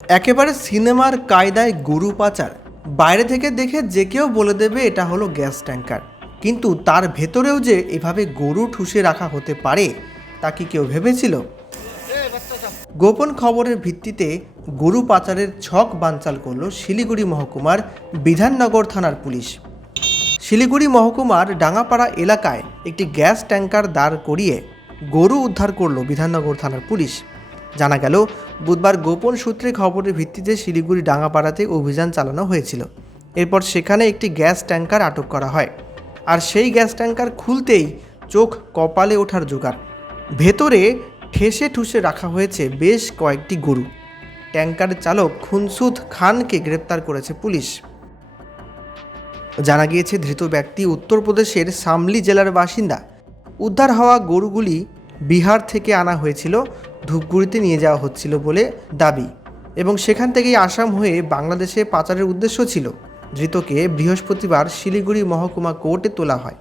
একেবারে সিনেমার কায়দায় গরু পাচার। বাইরে থেকে দেখে যে কেউ বলে দেবে এটা হলো গ্যাস ট্যাঙ্কার। কিন্তু তার ভেতরেও যে এভাবে গরু ঠুসে রাখা হতে পারে, তা কি কেউ ভেবেছিল? গোপন খবরের ভিত্তিতে গরু পাচারের ছক বানচাল করল শিলিগুড়ি মহকুমার বিধাননগর থানার পুলিশ। শিলিগুড়ি মহকুমার ডাঙ্গাপাড়া এলাকায় একটি গ্যাস ট্যাঙ্কার দাঁড় করিয়ে গরু উদ্ধার করল বিধাননগর থানার পুলিশ। জানা গেল, বুধবার গোপন সূত্রে খবরের ভিত্তিতে শিলিগুড়ি ডাঙ্গাপাড়াতে অভিযান চালানো হয়েছিল। এরপর সেখানে একটি গ্যাস ট্যাঙ্কার আটক করা হয়। আর সেই গ্যাস ট্যাঙ্কার খুলতেই চোখ কপালে ওঠার জোগাড়। ভেতরে ঠেসে ঠুসে রাখা হয়েছে বেশ কয়েকটি গরু। ট্যাঙ্কারের চালক খুনসুদ খানকে গ্রেপ্তার করেছে পুলিশ। জানা গিয়েছে, ধৃত ব্যক্তি উত্তরপ্রদেশের সামলি জেলার বাসিন্দা। উদ্ধার হওয়া গরুগুলি বিহার থেকে আনা হয়েছিল, ধূপগুড়িতে নিয়ে যাওয়া হচ্ছিল বলে দাবি এবং সেখান থেকেই আসাম হয়ে বাংলাদেশে পাচারের উদ্দেশ্য ছিল। ধৃতকে বৃহস্পতিবার শিলিগুড়ি মহকুমা কোর্টে তোলা হয়।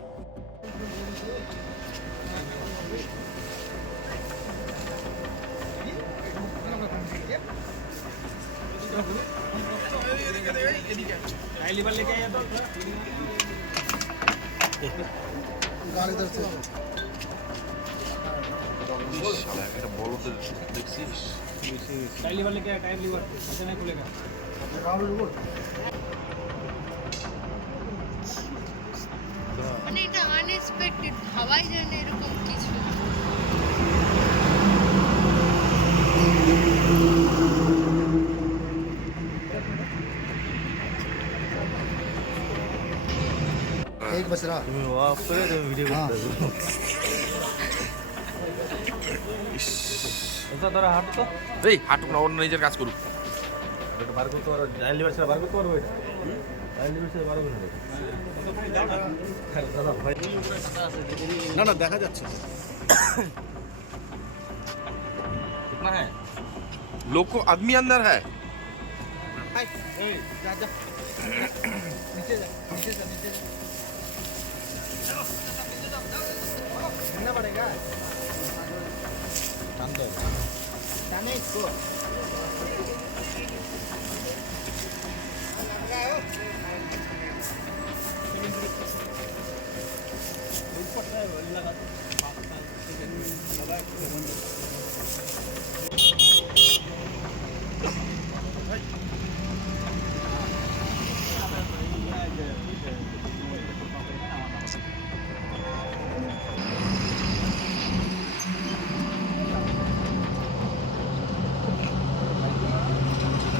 टायर लीवर लेके आया टायर लीवर ऐसे नहीं खुलेगा মানে এটা আনএক্সপেক্টেড ভাবাই যায় না এরকম কিছু एक बच रहा ऐसा তোরা হাঁট তো এই হাঁটুক না অন্য নিজের কাজ করুক এটা বার করতে পারো জাইল লিভার ছাড়া বার করতে পারবো এটা জাইল লিভার ছাড়া বার করতে দাদা ভাই না না দেখা যাচ্ছে कितना है लोग को आदमी अंदर है 对吧？咱那车。